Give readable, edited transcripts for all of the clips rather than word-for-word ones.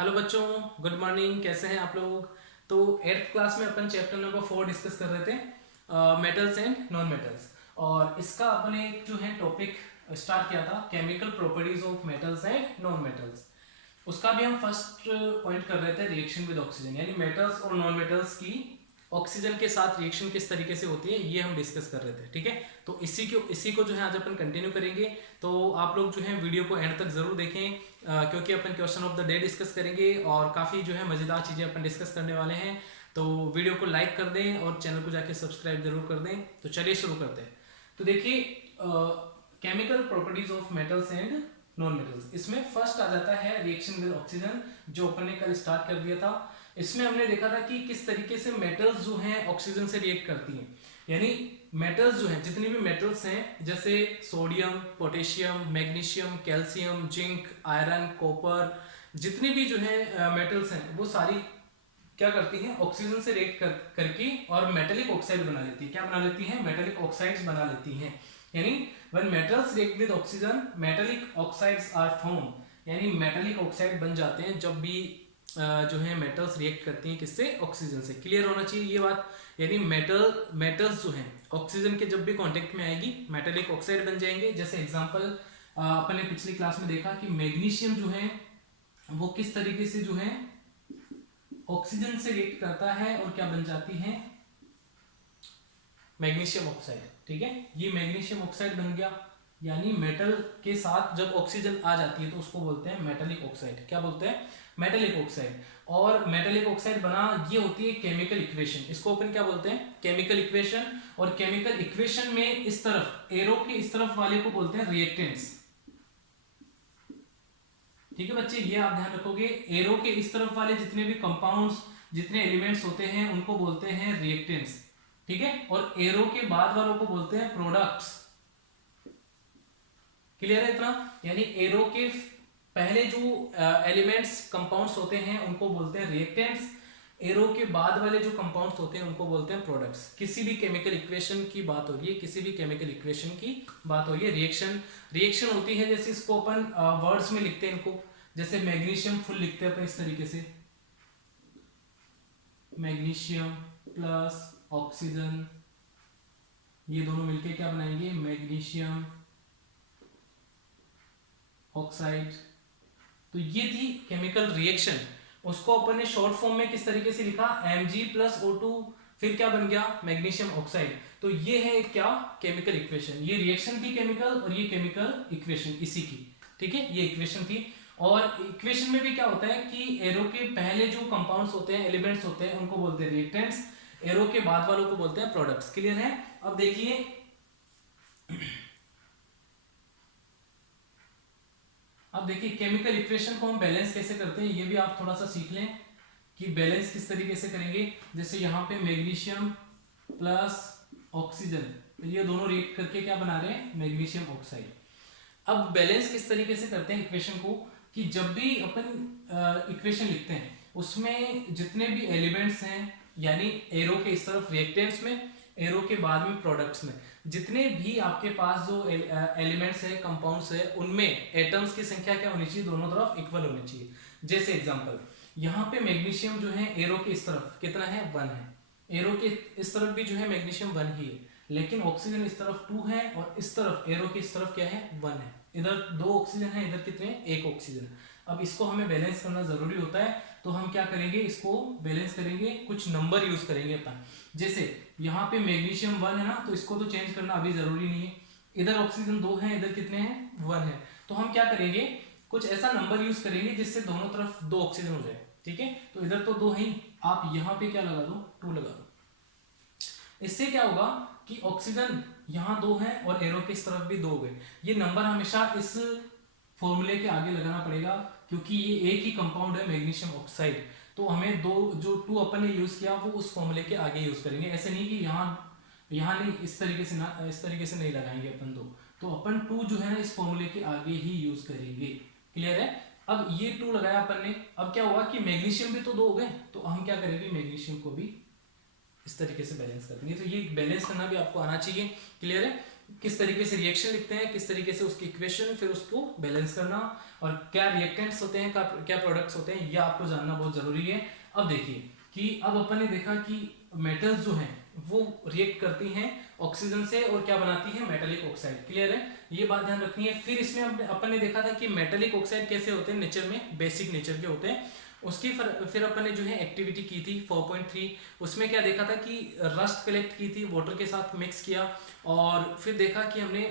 Hello बच्चों, good morning. कैसे हैं आप लोग? तो 8th क्लास में अपन चैप्टर नंबर 4 डिस्कस कर रहे थे, मेटल्स एंड नॉन मेटल्स। और इसका अपने जो है टॉपिक स्टार्ट किया था, chemical properties of metals and non metals. उसका भी हम फर्स्ट पॉइंट कर रहे थे, रिएक्शन विद ऑक्सीजन, यानी मेटल्स और नॉन मेटल्स की ऑक्सीजन के साथ रिएक्शन किस तरीके से होती है, ये हम डिस्कस कर रहे थे। ठीक है, तो इसी को जो है आज अपन कंटिन्यू करेंगे। तो आप लोग जो है वीडियो को एंड तक जरूर देखें, क्योंकि अपन question of the day discuss करेंगे और काफ़ी जो है मज़ेदार चीज़ें अपन डिस्कस करने वाले हैं। तो वीडियो को लाइक कर दें और चैनल को जाके सब्सक्राइब जरूर कर दें। तो चलिए शुरू करते हैं। तो देखिए, chemical properties of metals and non metals, इसमें फर्स्ट आ जाता है रिएक्शन विद ऑक्सीजन, जो अपन ने कल स्टार्ट कर दिया था। इसमें हमने देखा था कि किस तरीके से मेटल्स जो हैं ऑक्सीजन से रिएक्ट करती हैं। यानी मेटल्स जो हैं, जितनी भी मेटल्स हैं, जैसे sodium, potassium, magnesium, calcium, zinc, iron, copper, जितनी भी जो है मेटल्स हैं, वो सारी क्या करती हैं, ऑक्सीजन से रिएक्ट करके और मेटेलिक ऑक्साइड बना लेती है। क्या बना लेती हैं? मेटेलिक ऑक्साइड्स बना लेती हैं। यानी when metals react with oxygen, metallic oxides are form, यानी मेटेलिक ऑक्साइड बन जाते हैं जब भी जो है मेटल्स रिएक्ट करती हैं किससे? ऑक्सीजन से। क्लियर होना चाहिए ये बात। यानी मेटल्स जो हैं ऑक्सीजन के जब भी कांटेक्ट में आएगी, मेटेलिक ऑक्साइड बन जाएंगे। जैसे एग्जांपल अपन ने पिछली क्लास में देखा कि मैग्नीशियम जो है वो किस तरीके से जो है ऑक्सीजन से रिएक्ट करता है और क्या बन जाती है? Magnesium oxide. ठीक है, ये मैग्नीशियम ऑक्साइड बन गया। यानी मेटल के साथ जब ऑक्सीजन आ जाती है तो उसको बोलते हैं मेटेलिक ऑक्साइड। क्या बोलते हैं? Metallic oxide. और मेटेलिक ऑक्साइड बना, ये होती है केमिकल इक्वेशन। इसको अपन क्या बोलते हैं? Chemical equation. और केमिकल इक्वेशन में इस तरफ, एरो के इस तरफ वाले को बोलते हैं रिएक्टेंट्स। ठीक है बच्चे, ये आप ध्यान रखोगे। एरो के इस तरफ वाले जितने भी कंपाउंड्स, जितने एलिमेंट्स होते हैं, उनको बोलते हैं रिएक्टेंट्स। ठीक है, और एरो के बाद वालों को बोलते हैं प्रोडक्ट्स। क्लियर है इतना? यानी एरो के पहले जो एलिमेंट्स, कंपाउंड्स होते हैं, उनको बोलते हैं रिएक्टेंट्स। एरो के बाद वाले जो कंपाउंड्स होते हैं उनको बोलते हैं प्रोडक्ट्स। किसी भी केमिकल इक्वेशन की बात हो रही है, किसी भी केमिकल इक्वेशन की बात हो रही है, रिएक्शन होती है। जैसे इसको अपन वर्ड्स में लिखते हैं इनको, जैसे मैग्नीशियम फुल लिखते हैं अपन इस तरीके से, मैग्नीशियम प्लस ऑक्सीजन, ये दोनों मिलके क्या बनाएंगे? Magnesium oxide. तो ये थी केमिकल रिएक्शन। उसको अपन ने शॉर्ट फॉर्म में किस तरीके से लिखा? Mg प्लस O2, फिर क्या बन गया? Magnesium oxide. तो ये है क्या? Chemical equation. ये रिएक्शन थी केमिकल, और ये केमिकल इक्वेशन इसी की। ठीक है, ये इक्वेशन थी। और इक्वेशन में भी क्या होता है कि एरो के पहले जो कंपाउंड्स होते हैं, एलिमेंट्स होते हैं, उनको बोलते हैं रिएक्टेंट्स। एरो के बाद वालों को बोलते हैं प्रोडक्ट्स। क्लियर है? अब देखिए, केमिकल इक्वेशन को हम बैलेंस कैसे करते हैं, ये भी आप थोड़ा सा सीख लें कि बैलेंस किस तरीके से करेंगे। जैसे यहाँ पे मैग्नीशियम प्लस ऑक्सीजन, ये दोनों रिएक्ट करके क्या बना रहे हैं? Magnesium oxide. अब बैलेंस किस तरीके से करते हैं इक्वेशन को, कि जब भी अपन इक्वेशन लिखते हैं उसमें जितने भी एलिमेंट्स हैं, यानी एरो के इस तरफ रिएक्टेंट्स में, एरो के बाद में प्रोडक्ट्स में, जितने भी आपके पास जो एलिमेंट्स है, कंपाउंड्स है, उनमें एटम्स की संख्या क्या होनी चाहिए? दोनों तरफ इक्वल होनी चाहिए। जैसे एग्जांपल, यहाँ पे मैग्नीशियम जो है एरो के इस तरफ कितना है? 1 है। एरो के इस तरफ भी जो है मैग्नीशियम 1 ही है, लेकिन ऑक्सीजन इस तरफ 2 है और इस तरफ एरो के इस तरफ क्या है? 1 है। इधर 2 ऑक्सीजन है, इधर कितने? 1 ऑक्सीजन। अब इसको हमें बैलेंस करना जरूरी होता है, तो हम क्या करेंगे? इसको बैलेंस करेंगे, कुछ नंबर यूज करेंगे अपन। जैसे यहाँ पे मैग्नीशियम 1 है ना, तो इसको तो चेंज करना अभी जरूरी नहीं है। इधर ऑक्सीजन 2 है, इधर कितने हैं? 1 है। तो हम क्या करेंगे? कुछ ऐसा नंबर यूज करेंगे जिससे दोनों तरफ 2 ऑक्सीजन हो जाए। ठीक है, तो इधर तो 2 है ही, आप यहाँ पे क्या लगा दो? 2 लगा दो। इससे क्या होगा कि ऑक्सीजन यहाँ 2 है और एरो के इस तरफ भी 2 हो गए। ये नंबर हमेशा इस फॉर्मूले के आगे लगाना पड़ेगा, क्योंकि ये एक ही कंपाउंड है, मैग्नीशियम ऑक्साइड। तो हमें जो 2 अपन ने यूज किया वो उस फॉर्मूले के आगे यूज करेंगे। ऐसे नहीं कि यहाँ नहीं, इस तरीके से नहीं लगाएंगे अपन 2। तो अपन 2 जो है ना, इस फॉर्मूले के आगे ही यूज करेंगे। क्लियर है? अब ये 2 लगाया अपन ने, अब क्या हुआ कि मैग्नीशियम भी तो 2 हो गए, तो हम क्या करेंगे? मैग्नीशियम को भी इस तरीके से बैलेंस कर देंगे। तो ये बैलेंस करना भी आपको आना चाहिए। क्लियर है? किस तरीके से रिएक्शन लिखते हैं, किस तरीके से उसकी इक्वेशन, फिर उसको बैलेंस करना, और क्या रिएक्टेंट्स होते हैं, क्या प्रोडक्ट्स होते हैं, ये आपको जानना बहुत जरूरी है। अब देखिए कि अब अपन ने देखा कि मेटल्स जो हैं वो रिएक्ट करती हैं ऑक्सीजन से और क्या बनाती है, मेटालिक ऑक्साइड। क्लियर है, ये बात ध्यान रखनी है। फिर इसमें अपन ने देखा था कि मेटालिक ऑक्साइड कैसे होते हैं, नेचर में बेसिक नेचर के होते हैं। उसकी फिर अपन ने जो है एक्टिविटी की थी 4.3, उसमें क्या देखा था कि रस्ट कलेक्ट की थी, वाटर के साथ मिक्स किया, और फिर देखा कि हमने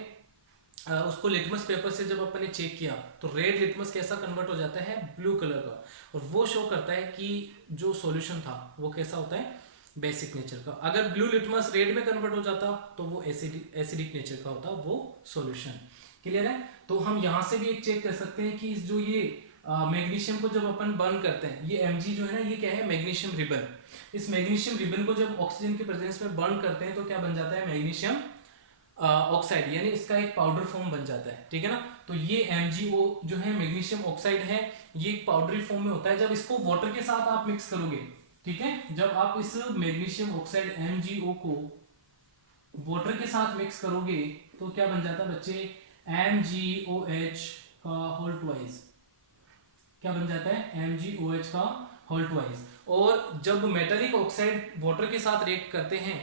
उसको लिटमस पेपर से जब अपन ने चेक किया तो रेड लिटमस कैसा कन्वर्ट हो जाता है, ब्लू कलर का, और वो शो करता है कि जो सॉल्यूशन था वो कैसा होता है, बेसिक नेचर का। अगर ब्लू लिटमस रेड में कन्वर्ट हो जाता तो वो एसिडिक नेचर का होता वो सॉल्यूशन। क्लियर है, तो हम यहाँ से भी एक चेक कर सकते हैं कि जो ये मैग्नीशियम को जब अपन बर्न करते हैं, ये Mg जो है ना, ये क्या है, मैग्नीशियम रिबन। इस मैग्नीशियम रिबन को जब ऑक्सीजन के प्रेजेंस में बर्न करते हैं तो क्या बन जाता है, मैग्नीशियम ऑक्साइड, यानी इसका एक पाउडर फॉर्म बन जाता है। ठीक है ना, तो ये MgO जो है मैग्नीशियम ऑक्साइड है, ये एक पाउडरी फॉर्म में होता है। जब इसको वाटर के साथ आप मिक्स करोगे, ठीक है, जब आप इस मैग्नीशियम ऑक्साइड MgO को वाटर के साथ मिक्स करोगे तो क्या बन जाता है बच्चे, MgOH का होल ट्वाइस। क्या बन जाता है, MgOH का होल ट्वाइस। और जब मेटालिक ऑक्साइड वाटर के साथ रिएक्ट करते हैं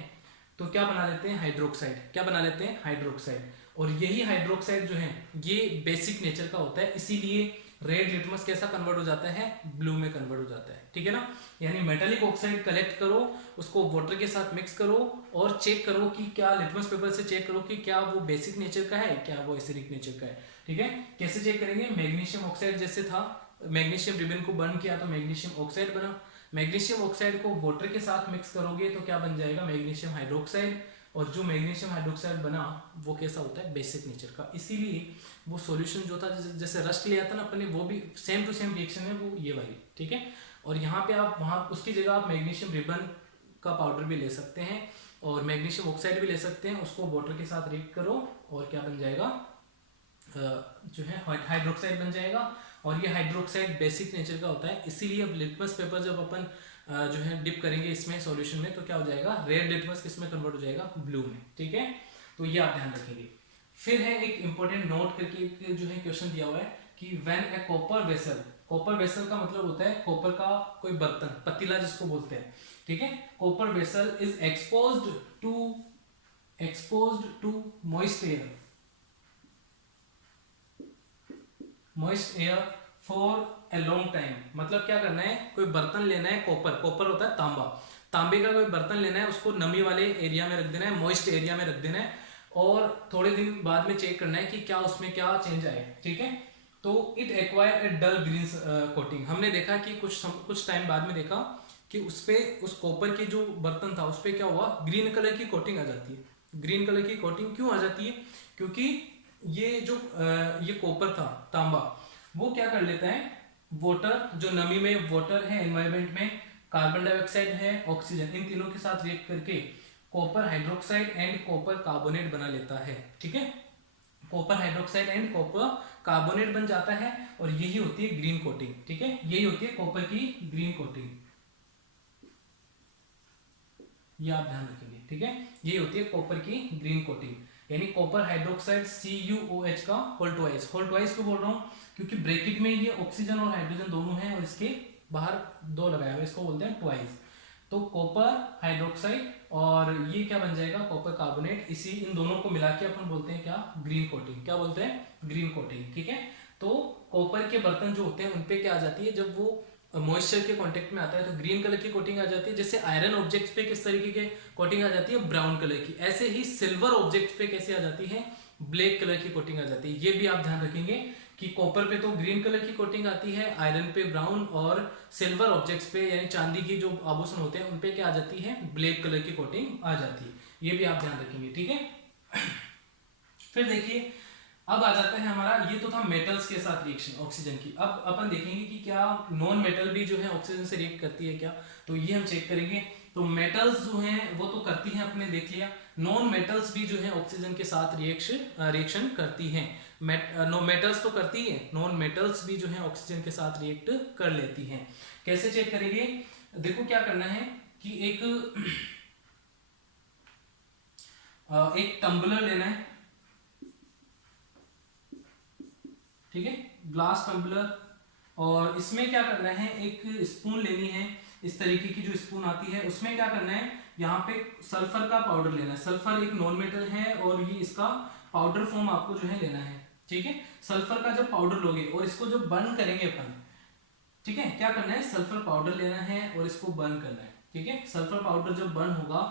तो क्या बना लेते हैं, हाइड्रोक्साइड। क्या बना लेते हैं, हाइड्रोक्साइड। और यही हाइड्रोक्साइड जो है ये बेसिक नेचर का होता है, इसीलिए रेड लिटमस कैसा कन्वर्ट हो जाता है, ब्लू में कन्वर्ट हो जाता है। ठीक है ना, यानी मेटालिक ऑक्साइड कलेक्ट करो, उसको वाटर के साथ मिक्स करो और चेक करो कि क्या, लिटमस पेपर से चेक करो कि क्या वो बेसिक नेचर का है, क्या वो एसिडिक नेचर का है। ठीक है, कैसे चेक करेंगे, मैग्नीशियम ऑक्साइड जैसे था, मैग्नीशियम रिबन को बर्न किया तो मैग्नीशियम ऑक्साइड बना, मैग्नीशियम ऑक्साइड को वाटर के साथ मिक्स करोगे तो क्या बन जाएगा, मैग्नीशियम हाइड्रोक्साइड। और जो मैग्नीशियम हाइड्रोक्साइड बना वो कैसा होता है, बेसिक नेचर का। इसीलिए वो सॉल्यूशन जो था, जैसे रस्ट लिया था ना अपन ने, वो भी सेम टू सेम रिएक्शन है वो ये वाली। ठीक है, और यहाँ पे आप वहाँ उसकी जगह आप मैग्नीशियम रिबन का पाउडर भी ले सकते हैं और मैग्नीशियम ऑक्साइड भी ले सकते हैं, उसको वाटर के साथ रिएक्ट करो और क्या बन जाएगा, जो है हाइड्रोक्साइड बन जाएगा। और ये हाइड्रोक्साइड बेसिक नेचर का होता है, इसीलिए अब लिटमस पेपर जब अपन जो है डिप करेंगे इसमें सॉल्यूशन में तो क्या हो जाएगा, रेड लिटमस किसमें कन्वर्ट हो जाएगा, ब्लू में। ठीक है, तो ये आप ध्यान रखेंगे। फिर है एक इंपॉर्टेंट नोट करके जो है क्वेश्चन दिया हुआ है कि when A copper vessel, copper vessel का मतलब होता है कॉपर का कोई बर्तन, पतीला जिसको बोलते हैं। ठीक है, copper vessel is exposed to moist air for a long time. मतलब क्या करना है, कोई बर्तन लेना है, कॉपर होता है तांबा, तांबे का कोई बर्तन लेना है, उसको नमी वाले एरिया में रख देना है, मॉइस्ट एरिया में रख देना है, और थोड़े दिन बाद में चेक करना है कि क्या उसमें क्या चेंज आए। ठीक है, तो it acquire a dull green coating. हमने देखा कि कुछ टाइम बाद में देखा कि उसपे, उस कॉपर के जो बर्तन था उस पर क्या हुआ, ग्रीन कलर की कोटिंग आ जाती है। ग्रीन कलर की कोटिंग क्यों आ जाती है, क्योंकि ये जो ये कॉपर था, तांबा, वो क्या कर लेता है, वाटर, जो नमी में वाटर है एनवायरमेंट में, कार्बन डाइऑक्साइड है, ऑक्सीजन, इन तीनों के साथ रिएक्ट करके copper hydroxide and copper carbonate बना लेता है। ठीक है, copper hydroxide and copper carbonate बन जाता है और यही होती है ग्रीन कोटिंग। ठीक है, यही होती है कॉपर की ग्रीन कोटिंग, ये आप ध्यान रखेंगे। ठीक है, यही होती है कॉपर की ग्रीन कोटिंग, यानी कॉपर हाइड्रोक्साइड CuOH का होल ट्वाइस। होल ट्वाइस क्यों बोल रहा हूँ, क्योंकि ब्रैकेट में ये ऑक्सीजन और हाइड्रोजन दोनों हैं और इसके बाहर दो लगाया हुआ, इसको बोलते हैं ट्वाइस। तो कॉपर हाइड्रोक्साइड और ये क्या बन जाएगा, कॉपर कार्बोनेट, इसी इन दोनों को मिला के अपन बोलते हैं क्या, ग्रीन कोटिंग। क्या बोलते हैं, ग्रीन कोटिंग। ठीक है, तो कॉपर के बर्तन जो होते हैं उनपे क्या आ जाती है, जब वो मॉइस्चर के कांटेक्ट में आता है तो ग्रीन कलर की कोटिंग आ जाती है। जैसे आयरन ऑब्जेक्ट्स पे किस तरीके के कोटिंग आ जाती है, ब्राउन कलर की, ऐसे ही सिल्वर ऑब्जेक्ट्स पे कैसे आ जाती है, ब्लैक कलर की कोटिंग आ जाती है। ये भी आप ध्यान रखेंगे कि कॉपर पे तो ग्रीन कलर की कोटिंग आती है, आयरन पे ब्राउन, और सिल्वर ऑब्जेक्ट्स पे यानी चांदी की जो आभूषण होते हैं उनपे क्या आ जाती है, ब्लैक कलर की कोटिंग आ जाती है। ये भी आप ध्यान रखेंगे। ठीक है, फिर देखिए अब आ जाता है हमारा, ये तो था मेटल्स के साथ रिएक्शन ऑक्सीजन की। अब अपन देखेंगे कि क्या नॉन मेटल भी जो है ऑक्सीजन से रिएक्ट करती है क्या, तो ये हम चेक करेंगे। तो मेटल्स जो हैं वो तो करती हैं, अपने देख लिया। नॉन मेटल्स भी जो है ऑक्सीजन के साथ रिएक्शन करती हैं। मेटल्स तो करती है, नॉन मेटल्स भी जो है ऑक्सीजन के साथ रिएक्ट कर लेती हैं। कैसे चेक करेंगे, देखो क्या करना है कि एक टम्बलर लेना है। ठीक है, ग्लास टम्बलर। और इसमें क्या करना है, एक स्पून लेनी है, इस तरीके की जो स्पून आती है, उसमें क्या करना है, यहाँ पे सल्फर का पाउडर लेना है। सल्फर एक नॉन मेटल है और ये इसका पाउडर फॉर्म आपको जो है लेना है, ठीक है। सल्फर का जब पाउडर लोगे और इसको जब बर्न करेंगे अपन, ठीक है, क्या करना है, सल्फर पाउडर लेना है और इसको बर्न करना है, ठीक है। सल्फर पाउडर जब बर्न होगा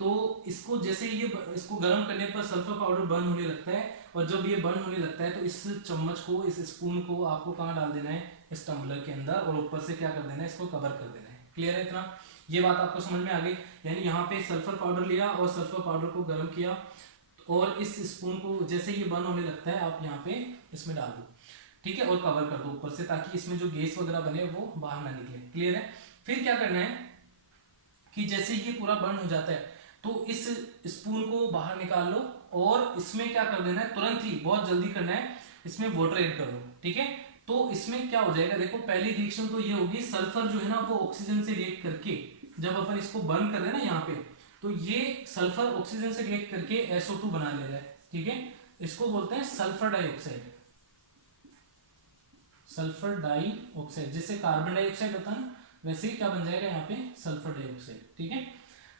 तो इसको जैसे ये इसको गर्म करने पर सल्फर पाउडर बर्न होने लगता है, और जब ये बर्न होने लगता है तो इस चम्मच को, इस स्पून को आपको कहाँ डाल देना है, इस टम्बलर के अंदर, और ऊपर से क्या कर देना है, इसको कवर कर देना है। क्लियर है इतना? ये बात आपको समझ में आ गई। यानी यहाँ पे सल्फर पाउडर लिया और सल्फर पाउडर को गर्म किया, और इस स्पून को जैसे ये बर्न होने लगता है आप यहाँ पे इसमें डाल दो, ठीक है, और कवर कर दो ऊपर से, ताकि इसमें जो गैस वगैरह बने वो बाहर ना निकले। क्लियर है? फिर क्या करना है कि जैसे ये पूरा बर्न हो जाता है तो इस स्पून को बाहर निकाल लो, और इसमें क्या कर देना है, तुरंत ही, बहुत जल्दी करना है, इसमें वाटर ऐड कर दो, ठीक है। तो इसमें क्या हो जाएगा, देखो पहली रिएक्शन तो ये होगी, सल्फर जो है ना वो ऑक्सीजन से रिएक्ट करके, जब अपन इसको बर्न कर रहे हैं ना यहाँ पे, तो ये सल्फर ऑक्सीजन से रिएक्ट करके SO2 बना ले रहा है, ठीक है। इसको बोलते हैं सल्फर डाइऑक्साइड। सल्फर डाइऑक्साइड, जैसे कार्बन डाइऑक्साइड होता है ना, वैसे ही क्या बन जाएगा यहाँ पे, सल्फर डाइऑक्साइड, ठीक है।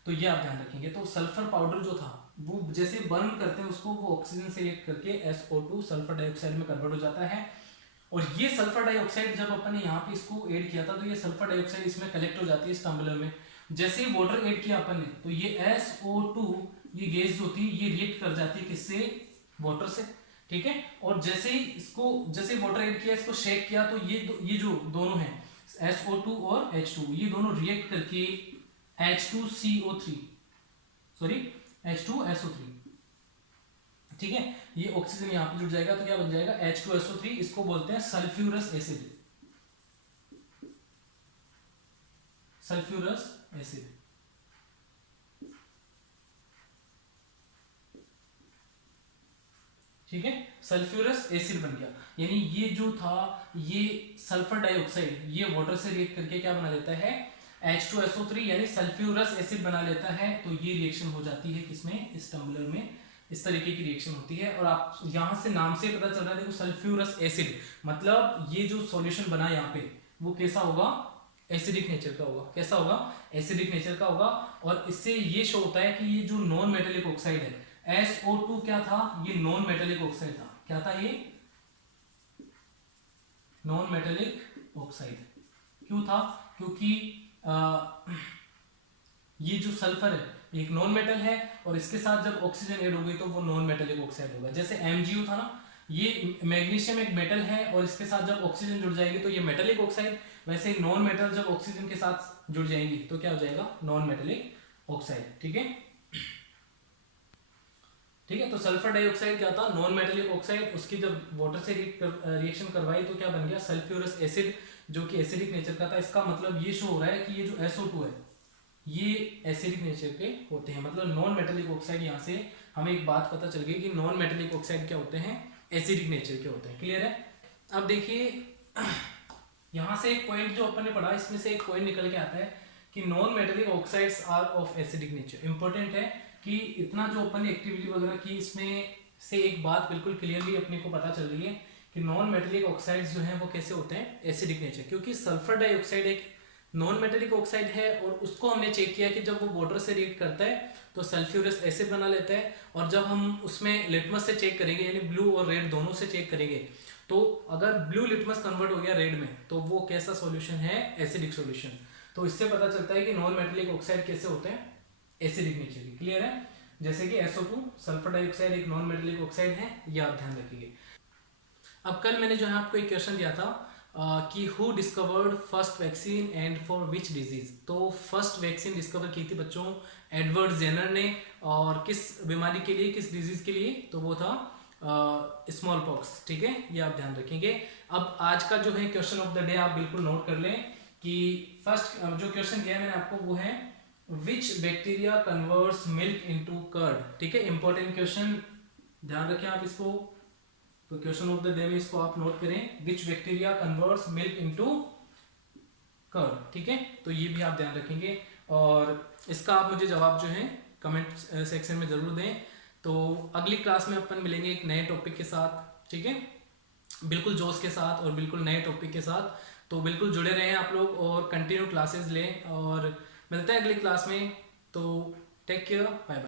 तो ये आप ध्यान रखेंगे। तो सल्फर पाउडर जो था वो जैसे बर्न करते हैं उसको, वो ऑक्सीजन से रिएक्ट करके SO2 सल्फर डाइऑक्साइड में कन्वर्ट हो जाता है। और ये सल्फर डाइऑक्साइड जब अपन ने यहाँ पे इसको ऐड किया था तो ये सल्फर डाइऑक्साइड इसमें कलेक्ट हो जाती है इस टम्बलर में। जैसे ही वाटर ऐड किया अपन ने तो ये SO2, ये गैस जो थी ये रिएक्ट कर जाती है किससे, वाटर से, ठीक है। और जैसे ही इसको, जैसे वाटर ऐड किया, इसको शेक किया, तो ये जो दोनों हैं SO2 और H2, ये दोनों रिएक्ट करके H2CO3, सॉरी H2SO3, ठीक है, ये ऑक्सीजन यहाँ पे जुड़ जाएगा तो क्या बन जाएगा, H2SO3। इसको बोलते हैं सल्फ्यूरस एसिड, सल्फ्यूरस एसिड, ठीक है, सल्फ्यूरस एसिड बन गया। यानी ये जो था, ये सल्फर डाइऑक्साइड ये वाटर से रिएक्ट करके क्या बना लेता है, H2SO3 यानी सल्फ्यूरस एसिड बना लेता है। तो ये रिएक्शन हो जाती है किसमें, इस टम्बलर में, इस तरीके की रिएक्शन होती है। और आप यहां से नाम से पता चल रहा है, देखो सल्फ्यूरस एसिड, मतलब ये जो सॉल्यूशन बना यहाँ पे वो कैसा होगा, एसिडिक नेचर का होगा। कैसा होगा, एसिडिक नेचर का होगा। और इससे ये शो होता है कि ये जो नॉन मेटेलिक ऑक्साइड है SO2 क्या था, ये नॉन मेटेलिक ऑक्साइड था। क्या था ये, नॉन मेटेलिक ऑक्साइड। क्यों था, क्योंकि ये जो सल्फर है एक नॉन मेटल है, और इसके साथ जब ऑक्सीजन ऐड हो गई तो वो नॉन मेटेलिक ऑक्साइड होगा। जैसे MgO था ना, ये मैग्नीशियम एक मेटल है और इसके साथ जब ऑक्सीजन जुड़ जाएगी तो ये मेटेलिक ऑक्साइड, वैसे ही नॉन मेटल जब ऑक्सीजन के साथ जुड़ जाएंगी तो क्या हो जाएगा, नॉन मेटेलिक ऑक्साइड, ठीक है। ठीक है, तो सल्फर डाइऑक्साइड क्या था, नॉन मेटेलिक ऑक्साइड। उसकी जब वाटर से रिएक्शन करवाई तो क्या बन गया, सल्फ्यूरस एसिड, जो कि एसिडिक नेचर का था। इसका मतलब ये शो हो रहा है कि ये जो SO2 है ये एसिडिक नेचर के होते हैं, मतलब नॉन मेटेलिक ऑक्साइड। यहाँ से हमें एक बात पता चल गई कि नॉन मेटेलिक ऑक्साइड क्या होते हैं, एसिडिक नेचर के होते हैं। क्लियर है? अब देखिए यहाँ से एक पॉइंट जो अपन ने पढ़ा, इसमें से एक पॉइंट निकल के आता है कि non metallic oxides are of acidic nature. Important है कि इतना जो अपन ने एक्टिविटी वगैरह की, इसमें से एक बात बिल्कुल क्लियरली अपने को पता चल रही है कि नॉन मेटेलिक ऑक्साइड्स जो हैं वो कैसे होते हैं, एसिडिक नेचर। क्योंकि सल्फर डाइऑक्साइड एक नॉन मेटेलिक ऑक्साइड है और उसको हमने चेक किया कि जब वो वाटर से रिएक्ट करता है तो सल्फ्यूरस एसिड बना लेता है। और जब हम उसमें लिटमस से चेक करेंगे, यानी ब्लू और रेड दोनों से चेक करेंगे, तो अगर ब्लू लिटमस कन्वर्ट हो गया रेड में तो वो कैसा सॉल्यूशन है, एसिडिक सॉल्यूशन। तो इससे पता चलता है कि नॉन मेटेलिक ऑक्साइड कैसे होते हैं, एसिडिक नेचर की। क्लियर है? जैसे कि SO2 सल्फर डाइऑक्साइड एक नॉन मेटेलिक ऑक्साइड है, ये आप ध्यान रखिए। अब कल मैंने जो है आपको एक क्वेश्चन दिया था कि who discovered first vaccine and for which disease. तो फर्स्ट वैक्सीन डिस्कवर की थी बच्चों एडवर्ड जेनर ने, और किस बीमारी के लिए, किस डिजीज के लिए, तो वो था स्मॉल पॉक्स। ठीक है, ये आप ध्यान रखेंगे। अब आज का जो है क्वेश्चन ऑफ द डे आप बिल्कुल नोट कर लें कि फर्स्ट जो क्वेश्चन दिया है मैंने आपको वो है which bacteria converts milk into curd. ठीक है, इंपॉर्टेंट क्वेश्चन, ध्यान रखें आप इसको। तो क्वेश्चन ऑफ द डे में इसको आप नोट करें, which bacteria converts milk into curd. ठीक है, तो ये भी आप ध्यान रखेंगे और इसका आप मुझे जवाब जो है कमेंट सेक्शन में जरूर दें। तो अगली क्लास में अपन मिलेंगे एक नए टॉपिक के साथ। ठीक है, बिल्कुल जोश के साथ और बिल्कुल नए टॉपिक के साथ। तो बिल्कुल जुड़े रहें आप लोग और कंटिन्यू क्लासेस लें, और मिलते हैं अगली क्लास में। तो टेक केयर, बाय बाय।